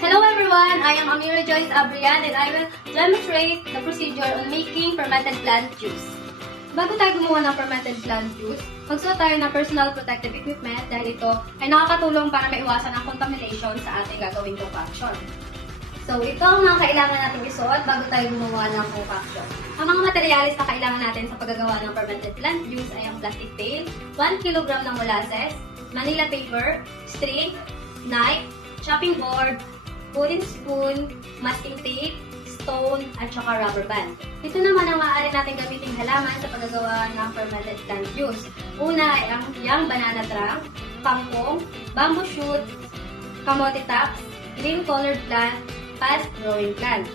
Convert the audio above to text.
Hello everyone! I am Amira Joyce Abrian and I will demonstrate the procedure on making fermented plant juice. Bago tayo gumawa ng fermented plant juice, magsuot tayo ng personal protective equipment dahil ito ay nakakatulong para maiwasan ang contamination sa ating gagawing concoction. So, ito ang mga kailangan natin isuot bago tayo gumawa ng concoction. Ang mga materialis na kailangan natin sa paggagawa ng fermented plant juice ay ang plastic pail, 1 kg ng molasses, Manila paper, string, knife, chopping board, wooden spoon, masking tape, stone, at saka rubber band. Ito naman ang maaari natin gamiting halaman sa paggagawa ng fermented plant juice. Una ay ang young banana trunk, kangkong, bamboo shoot, kamote tops, green colored plant, fast growing plant.